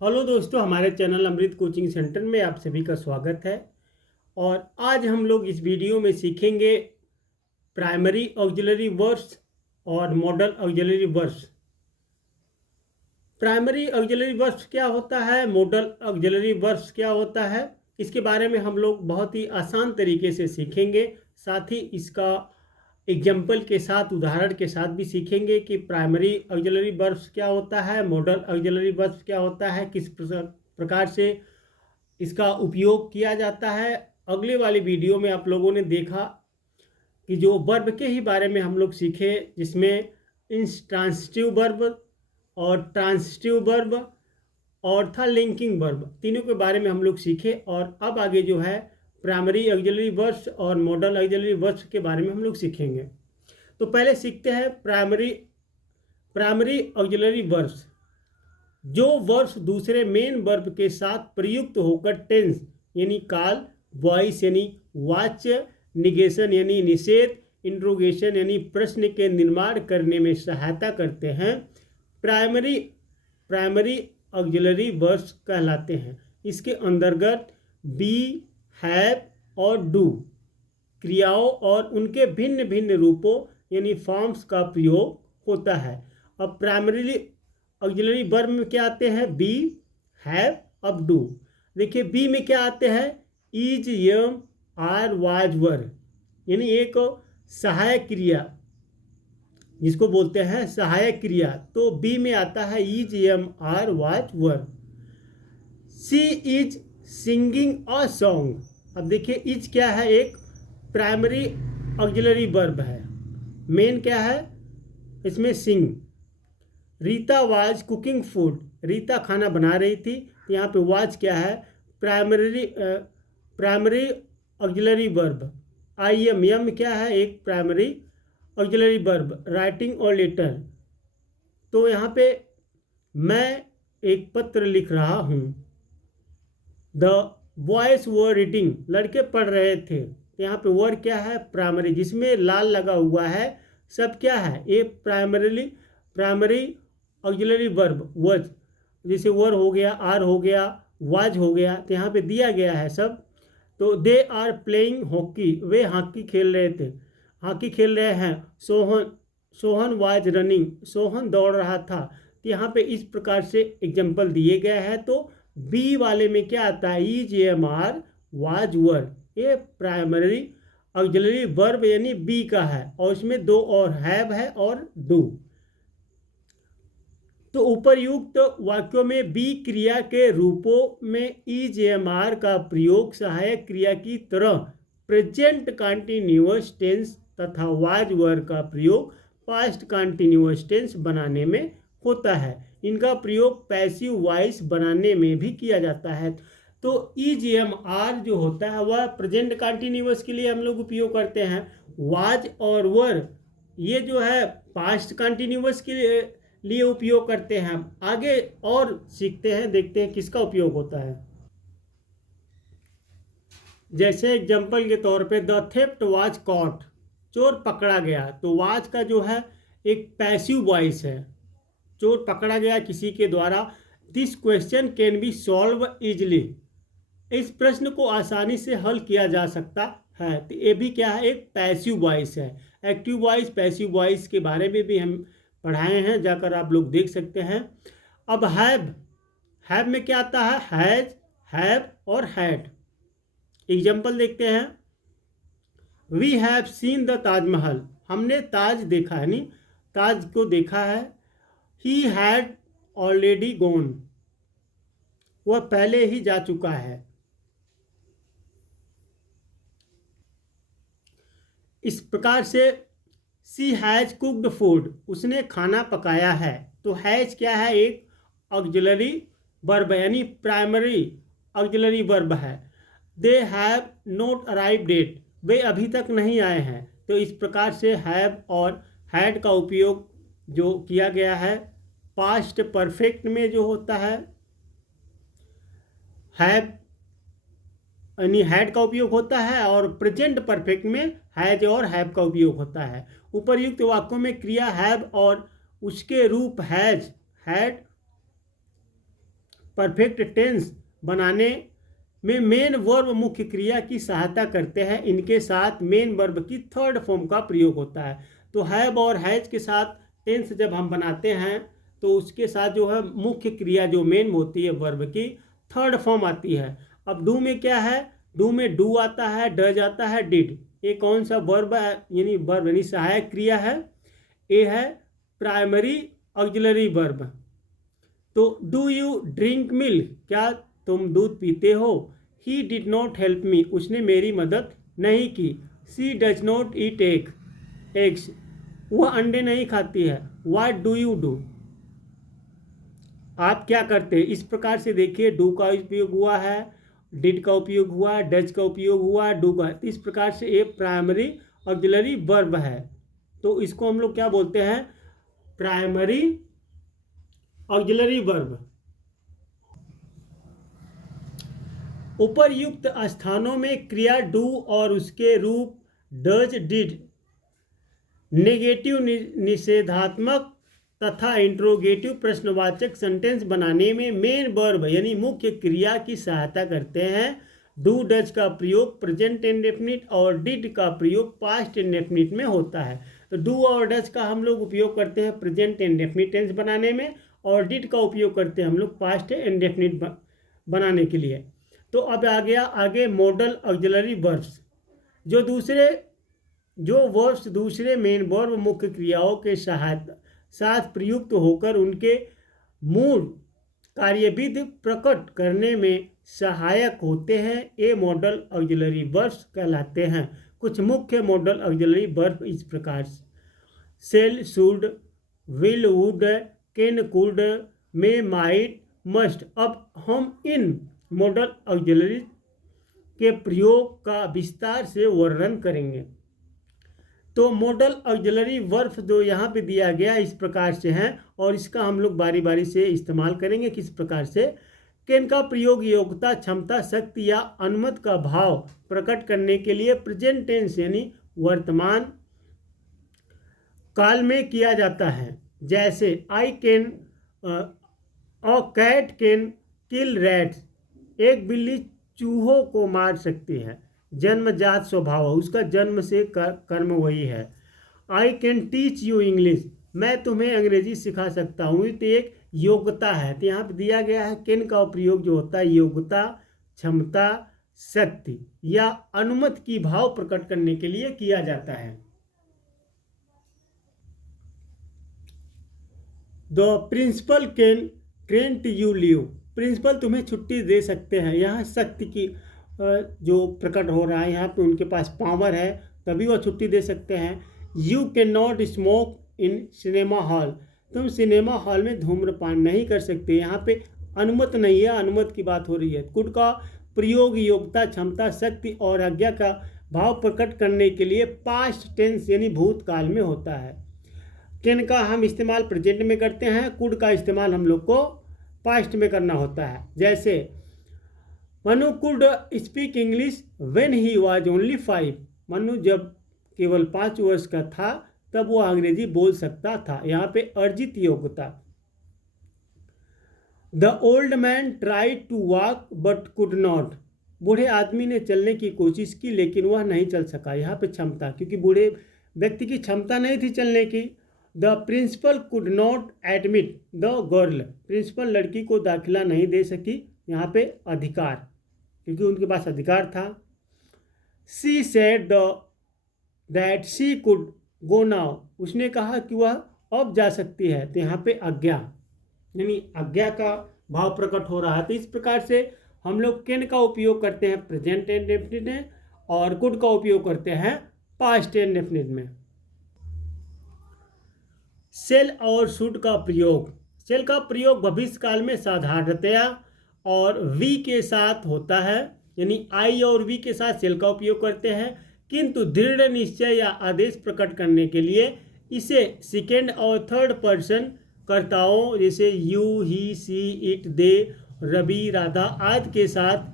Hello दोस्तों, हमारे channel अमृत coaching centre में आप सभी का स्वागत है। और आज हम लोग इस वीडियो में सीखेंगे प्राइमरी ऑक्सिलरी वर्ब्स और model auxiliary verbs. Primary auxiliary verbs क्या होता है, मॉडल ऑक्सिलरी वर्ब्स क्या होता है, इसके बारे में हम लोग बहुत ही आसान तरीके से सीखेंगे। साथ ही इसका एग्जाम्पल के साथ, उदाहरण के साथ भी सीखेंगे कि प्राइमरी ऑक्सिलरी वर्ब्स क्या होता है, मॉडल ऑक्सिलरी वर्ब्स क्या होता है, किस प्रकार से इसका उपयोग किया जाता है। अगले वाली वीडियो में आप लोगों ने देखा कि जो वर्ब के ही बारे में हम लोग सीखे, जिसमें इंट्रांसिटिव वर्ब और ट्रांसिटिव वर्ब और था लिंकिंग वर्ब, तीनों के बारे में हम लोग सीखे। और अब आगे जो है प्राइमरी ऑक्सिलरी वर्ब्स और मॉडल ऑक्सिलरी वर्ब्स के बारे में हम लोग सीखेंगे। तो पहले सीखते हैं प्राइमरी ऑक्सिलरी वर्ब्स। जो वर्ब्स दूसरे मेन वर्ब के साथ प्रयुक्त होकर टेंस यानी काल, वॉइस यानी वाच्य, निगेशन यानी निषेध, इंट्रोगेशन यानी प्रश्न के निर्माण करने में सहायता करते हैं, प्राइमरी ऑक्सिलरी वर्ब्स कहलाते हैं। इसके अंतर्गत बी, हैव और डू क्रियाओं और उनके भिन्न भिन्न रूपों यानी फॉर्म्स का प्रयोग होता है। अब प्राइमरी ऑक्सिलरी वर्ब में क्या आते हैं, बी, हैव, अब डू। देखिए बी में क्या आते हैं, इज, यम, आर, वाज, वर, यानी एक सहायक क्रिया जिसको बोलते हैं सहायक क्रिया। तो बी में आता है is, am, are, was, were. She is singing a song. अब देखिए इज क्या है, एक प्राइमरी ऑक्सिलरी वर्ब है। मेन क्या है इसमें, sing. Rita was cooking food, Rita खाना बना रही थी। यहाँ पे वाज क्या है, primary auxiliary verb. I am, am क्या है, एक प्राइमरी ऑक्सिलरी वर्ब। राइटिंग और लेटर, तो यहाँ पे मैं एक पत्र लिख रहा हूँ। द बॉयज वर रीडिंग, लड़के पढ़ रहे थे। तो यहाँ पे वर क्या है, प्राइमरी, जिसमें लाल लगा हुआ है सब क्या है, ये प्राइमरी ऑक्सिलरी वर्ब वज। जैसे वर हो गया, आर हो गया, वाज हो गया, तो यहाँ पे दिया गया है सब। तो दे आर प्लेइंग हॉकी, वे हॉकी खेल रहे थे, हॉकी खेल रहे हैं। सोहन वाज रनिंग, सोहन दौड़ रहा था। तो यहाँ पे इस प्रकार से एग्जाम्पल दिए गए हैं। तो बी वाले में क्या आता है, इज, एम, आर, वाज, वर, ये प्राइमरी ऑक्सिलरी वर्ब यानी बी का है। और इसमें दो और, हैव है और डू। तो उपरयुक्त वाक्यों में बी क्रिया के रूपों में इज, एम, आर का प्रयोग सहायक क्रिया की तरह प्रेजेंट कंटिन्यूअस टेंस तथा वाज, वर का प्रयोग पास्ट कंटिन्यूअस टेंस बनाने में होता है। इनका प्रयोग पैसिव वॉइस बनाने में भी किया जाता है। तो इज, एम, आर जो होता है वह प्रेजेंट कंटिन्यूअस के लिए हम लोग उपयोग करते हैं। वाज और वर ये जो है पास्ट कंटिन्यूअस के लिए उपयोग करते हैं। आगे और सीखते हैं, देखते हैं किसका उपयोग होता है। जैसे एग्जाम्पल के तौर पे द थेफ्ट वाज कॉट, चोर पकड़ा गया। तो वाज का जो है एक पैसिव वॉइस है, चोर पकड़ा गया किसी के द्वारा। This question can be solve easily, इस प्रश्न को आसानी से हल किया जा सकता है। तो ये भी क्या है, एक पैसिव वॉइस है। एक्टिव वॉइस, पैसिव वॉइस के बारे में भी हम पढ़ाए हैं, जाकर आप लोग देख सकते हैं। अब हैव में क्या आता है, हैज, हैव और हैड। एग्जाम्पल देखते हैं। We have seen the Taj Mahal, हमने ताज देखा है, नहीं ताज को देखा है। ही हैड ऑलरेडी गॉन, वह पहले ही जा चुका है। इस प्रकार से सी हैज कुक्ड फूड, उसने खाना पकाया है। तो हैज क्या है, एक ऑक्सिलरी वर्ब यानी प्राइमरी ऑक्सिलरी वर्ब है। They have not arrived yet, वे अभी तक नहीं आए हैं। तो इस प्रकार से हैव और हैड का उपयोग जो किया गया है पास्ट परफेक्ट में जो होता है, हैव यानी हैड का उपयोग होता है, और प्रेजेंट परफेक्ट में हैज और हैव का उपयोग होता है। उपर्युक्त वाक्यों में क्रिया हैव और उसके रूप हैज, हैड, परफेक्ट टेंस बनाने में मेन वर्ब मुख्य क्रिया की सहायता करते हैं। इनके साथ मेन वर्ब की थर्ड फॉर्म का प्रयोग होता है। तो हैव और हैज के साथ टेंस जब हम बनाते हैं तो उसके साथ जो है मुख्य क्रिया जो मेन होती है वर्ब की थर्ड फॉर्म आती है। अब डू में क्या है, डू में डू आता है, डज आता है, डिड। ये कौन सा वर्ब है, यानी वर्ब यानी सहायक क्रिया है। ये है प्राइमरी ऑक्सिलरी वर्ब। तो डू यू ड्रिंक मिल्क, क्या तुम दूध पीते हो। He did not help me, उसने मेरी मदद नहीं की। She does not eat eggs, वह अंडे नहीं खाती है। व्हाट डू यू डू, आप क्या करते हैं। इस प्रकार से देखिए डू का उपयोग हुआ है, डिड का उपयोग हुआ है, डज का उपयोग हुआ है, डू का। इस प्रकार से ये प्राइमरी ऑक्सिलरी वर्ब है। तो इसको हम लोग क्या बोलते हैं, प्राइमरी ऑक्सिलरी वर्ब। उपरयुक्त स्थानों में क्रिया डू और उसके रूप डज, डिड नेगेटिव निषेधात्मक तथा इंट्रोगेटिव प्रश्नवाचक सेंटेंस बनाने में मेन वर्ब यानी मुख्य क्रिया की सहायता करते हैं। डू डज का प्रयोग प्रेजेंट इंडेफिनिट और डिड का प्रयोग पास्ट इंडेफिनिट में होता है। तो डू और डज का हम लोग उपयोग करते हैं प्रेजेंट इंडेफिनिट टेंस बनाने में, और डिड का उपयोग करते हैं हम लोग पास्ट इंडेफिनिट बनाने के लिए। तो अब आ गया आगे मॉडल ऑक्सिलरी वर्ब्स, जो वर्ब्स दूसरे मेन वर्ब मुख्य क्रियाओं के साथ प्रयुक्त होकर उनके मूल कार्यविधि प्रकट करने में सहायक होते हैं, ये मॉडल ऑक्सिलरी वर्ब्स कहलाते हैं। कुछ मुख्य मॉडल ऑक्सिलरी वर्ब इस प्रकार से shall, should, will, would, can, could, may, might, must. अब हम इन मॉडल ऑक्सिलरी के प्रयोग का विस्तार से वर्णन करेंगे। तो मॉडल ऑक्सिलरी वर्ब जो यहाँ पे दिया गया इस प्रकार से हैं, और इसका हम लोग बारी बारी से इस्तेमाल करेंगे। किस प्रकार से, कैन का प्रयोग योग्यता, क्षमता, शक्ति या अनुमति का भाव प्रकट करने के लिए प्रेजेंट टेंस यानी वर्तमान काल में किया जाता है। जैसे I can, a cat can kill rats, एक बिल्ली चूहों को मार सकती है। जन्मजात स्वभाव है, उसका जन्म से कर्म वही है। I can teach you English, मैं तुम्हें अंग्रेजी सिखा सकता हूँ। तो एक योग्यता है। तो यहाँ पर दिया गया है कैन का प्रयोग जो होता है योग्यता, क्षमता, शक्ति या अनुमति की भाव प्रकट करने के लिए किया जाता है। The principal can grant you leave, principal तुम्हें छुट्टी दे सकते हैं। यहाँ शक्ति की जो प्रकट हो रहा है, यहाँ पे उनके पास पावर है तभी वह छुट्टी दे सकते हैं। You can not smoke in cinema hall, तुम सिनेमा हॉल में धूम्रपान नहीं कर सकते। यहाँ पे अनुमति नहीं है, अनुमति की बात हो रही है। कुड का प्रयोग योग्यता, क्षमता, शक्ति और आज्ञा का भाव प्रकट करने के लिए पास्ट टेंस यानी भूतकाल में होता है। कैन का हम इस्तेमाल प्रेजेंट में करते हैं, कुड का इस्तेमाल हम लोग को पास्ट में करना होता है। जैसे Manu could speak English when he was only 5, Manu जब केवल 5 वर्ष का था तब वो अंग्रेजी बोल सकता था। यहाँ पे अर्जित योग्यता। The old man tried to walk but could not, बूढ़े आदमी ने चलने की कोशिश की लेकिन वह नहीं चल सका। यहाँ पे क्षमता, क्योंकि बूढ़े व्यक्ति की क्षमता नहीं थी चलने की। The principal could not admit the girl, principal लड़की को दाखिला नहीं दे सकी। यहाँ पे अधिकार, क्योंकि उनके पास अधिकार था। She said that she could go now, उसने कहा कि वह अब जा सकती है। तो यहाँ पे आज्ञा यानी आज्ञा का भाव प्रकट हो रहा है। तो इस प्रकार से हम लोग कैन का उपयोग करते हैं प्रेजेंट इंडेफिनिट में और कुड का उपयोग करते हैं पास्ट इंडेफिनिट में। शेल और शुड का प्रयोग, शेल का प्रयोग भविष्य काल में साधारणतया और वी के साथ होता है, यानी आई और वी के साथ शेल का उपयोग करते हैं। किंतु दृढ़ निश्चय या आदेश प्रकट करने के लिए इसे सेकेंड और थर्ड पर्सन कर्ताओं जैसे यू, ही, सी, इट, दे, रवि, राधा आदि के साथ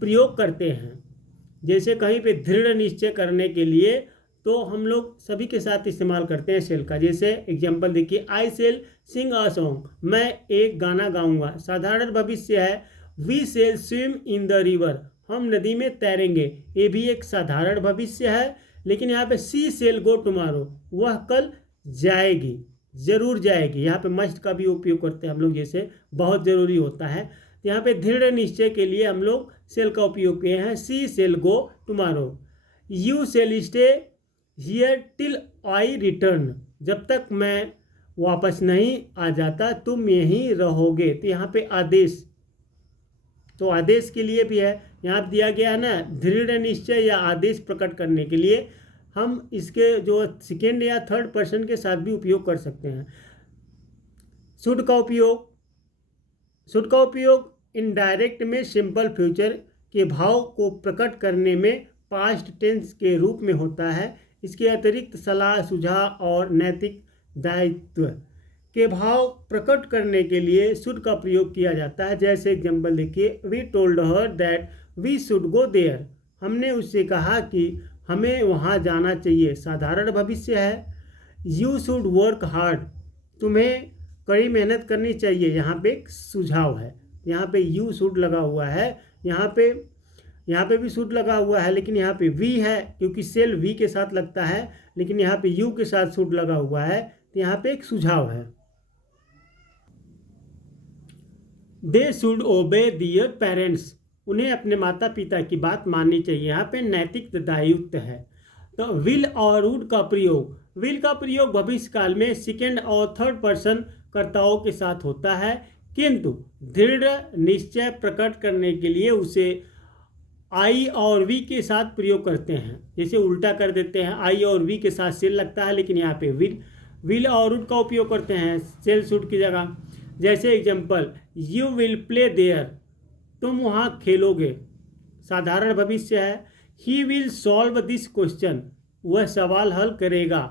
प्रयोग करते हैं। जैसे कहीं पे दृढ़ निश्चय करने के लिए तो हम लोग सभी के साथ इस्तेमाल करते हैं सेल का। जैसे एग्जांपल देखिए, आई सेल सिंग अ सॉन्ग, मैं एक गाना गाऊंगा। साधारण भविष्य है we shall swim in the river, हम नदी में तैरेंगे। ये भी एक साधारण भविष्य है। लेकिन यहाँ पे सी सेल गो टुमारो, वह कल जाएगी, जरूर जाएगी। यहाँ पे मस्ट का भी उपयोग करते हैं हम लोग, जैसे बहुत जरूरी होता है। तो यहाँ पे दृढ़ निश्चय के लिए हम लोग सेल का उपयोग किए हैं, she shall go tomorrow. You shall stay here till I return, जब तक मैं वापस नहीं आ जाता तुम यहीं रहोगे। तो यहाँ पे आदेश, तो आदेश के लिए भी है, यहाँ दिया गया है ना, दृढ़ निश्चय या आदेश प्रकट करने के लिए हम इसके जो सेकेंड या थर्ड पर्सन के साथ भी उपयोग कर सकते हैं। शुड का उपयोग, शुड का उपयोग इनडायरेक्ट में सिंपल फ्यूचर के भाव को प्रकट करने में पास्ट टेंस के रूप में होता है। इसके अतिरिक्त सलाह, सुझाव और नैतिक दायित्व के भाव प्रकट करने के लिए शुड का प्रयोग किया जाता है। जैसे एग्जाम्पल देखिए, we told her that we should go there, हमने उससे कहा कि हमें वहाँ जाना चाहिए। साधारण भविष्य है यू शुड वर्क हार्ड, तुम्हें कड़ी मेहनत करनी चाहिए। यहाँ पे एक सुझाव है, यहाँ पे यू शुड लगा हुआ है, यहाँ पे भी शुड लगा हुआ है, लेकिन यहाँ पे वी है क्योंकि सेल वी के साथ लगता है, लेकिन यहाँ पे यू के साथ शुड लगा हुआ है। तो यहाँ पे एक सुझाव है, दे शुड ओबे दियर पेरेंट्स, उन्हें अपने माता पिता की बात माननी चाहिए। यहाँ पे नैतिक दायित्व है। तो विल और वुड का प्रयोग, विल का प्रयोग भविष्य काल में सेकेंड और थर्ड पर्सन कर्ताओं के साथ होता है, किंतु दृढ़ निश्चय प्रकट करने के लिए उसे आई और वी के साथ प्रयोग करते हैं। जैसे उल्टा कर देते हैं, आई और वी के साथ सेल लगता है, लेकिन यहाँ पे विल और वुड का उपयोग करते हैं सेल शुड की जगह। जैसे example, you will play there, तुम वहाँ खेलोगे। साधारण भविष्य है he will solve this question, वह सवाल हल करेगा।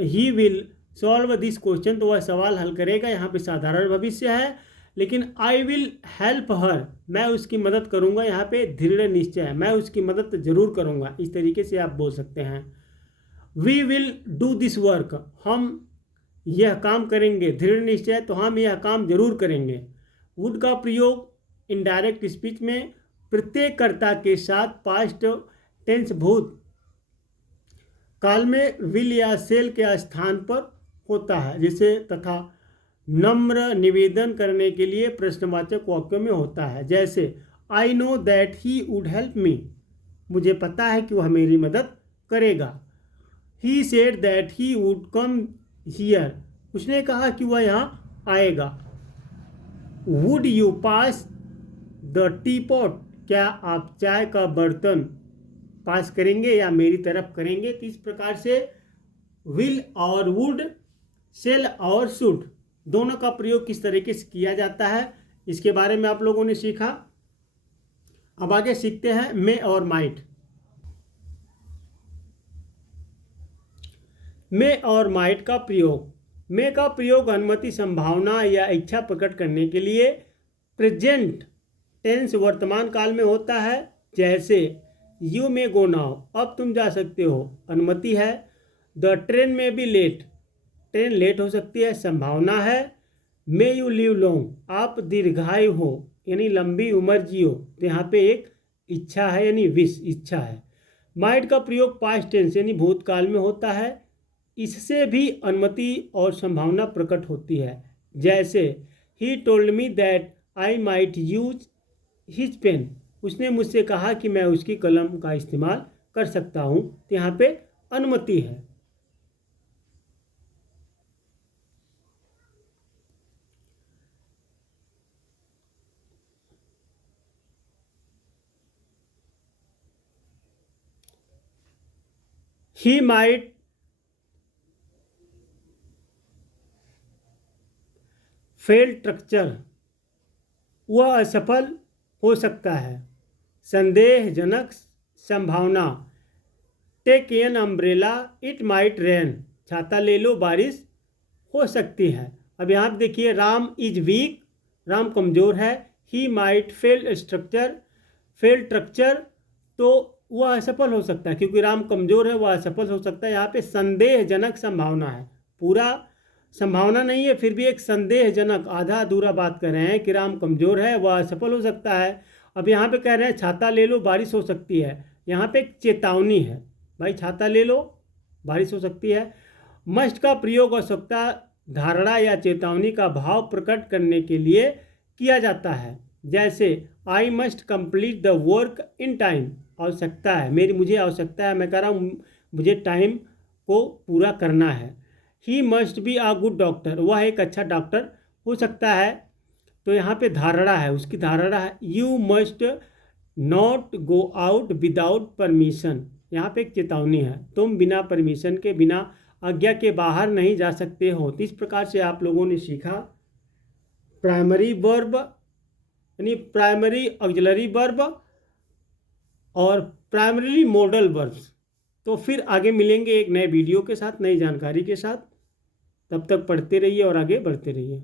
He will solve this question, तो वह सवाल हल करेगा, यहाँ पे साधारण भविष्य है। लेकिन आई विल हेल्प हर, मैं उसकी मदद करूँगा, यहाँ पे दृढ़ निश्चय है, मैं उसकी मदद जरूर करूँगा। इस तरीके से आप बोल सकते हैं। We will do this work, हम यह काम करेंगे। दृढ़ निश्चय, तो हम यह काम जरूर करेंगे। वुड का प्रयोग इनडायरेक्ट स्पीच में प्रत्येक कर्ता के साथ पास्ट टेंस भूत काल में विल या सेल के स्थान पर होता है। जैसे तथा नम्र निवेदन करने के लिए प्रश्नवाचक वाक्यों में होता है। जैसे I know that he would help me, मुझे पता है कि वह मेरी मदद करेगा। He said that he would come here, उसने कहा कि वह यहाँ आएगा। Would you pass the T pot, क्या आप चाय का बर्तन पास करेंगे या मेरी तरफ करेंगे। तो इस प्रकार से विल और वुड, सेल और शुड दोनों का प्रयोग किस तरीके से किया जाता है, इसके बारे में आप लोगों ने सीखा। अब आगे सीखते हैं मे और माइट। मे और माइट का प्रयोग, मे का प्रयोग अनुमति, संभावना या इच्छा प्रकट करने के लिए प्रेजेंट टेंस वर्तमान काल में होता है। जैसे यू मे गो नाउ, अब तुम जा सकते हो, अनुमति है। द ट्रेन में बी लेट, ट्रेन लेट हो सकती है, संभावना है। मे यू लिव लॉन्ग, आप दीर्घायु हो यानी लंबी उम्र जियो, तो यहाँ पे एक इच्छा है यानी विश, इच्छा है। माइट का प्रयोग पास्ट टेंस यानी भूतकाल में होता है, इससे भी अनुमति और संभावना प्रकट होती है। जैसे he told me that I might use his pen, उसने मुझसे कहा कि मैं उसकी कलम का इस्तेमाल कर सकता हूँ, तो यहाँ पे अनुमति है। ही माइट फेल स्ट्रक्चर, वह असफल हो सकता है। संदेहजनक संभावना, take an umbrella it might rain, छाता ले लो बारिश हो सकती है। अब यहाँ देखिए, राम इज वीक, राम कमज़ोर है। He might fail structure, fail structure, तो वह असफल हो सकता है, क्योंकि राम कमज़ोर है, वह असफल हो सकता है। यहाँ पे संदेहजनक संभावना है, पूरा संभावना नहीं है, फिर भी एक संदेहजनक आधा अधूरा बात कर रहे हैं कि राम कमज़ोर है, वह असफल हो सकता है। अब यहाँ पे कह रहे हैं छाता ले लो, बारिश हो सकती है। यहाँ पे एक चेतावनी है, भाई छाता ले लो, बारिश हो सकती है। मस्ट का प्रयोग आवश्यकता, धारणा या चेतावनी का भाव प्रकट करने के लिए किया जाता है। जैसे I must complete the work in time, आवश्यकता है, मुझे आवश्यकता है, मैं कह रहा हूँ मुझे टाइम को पूरा करना है। He must be a good doctor, वह एक अच्छा डॉक्टर हो सकता है। तो यहाँ पे धारणा है, उसकी धारणा है you must not go out without permission, यहाँ पे एक चेतावनी है, तुम बिना परमिशन के, बिना आज्ञा के बाहर नहीं जा सकते हो। तो इस प्रकार से आप लोगों ने सीखा प्राइमरी वर्ब यानी प्राइमरी ऑक्सिलरी वर्ब और प्राइमरी मॉडल वर्ब्स। तो फिर आगे मिलेंगे एक नए वीडियो के साथ, नई जानकारी के साथ। तब तक पढ़ते रहिए और आगे बढ़ते रहिए।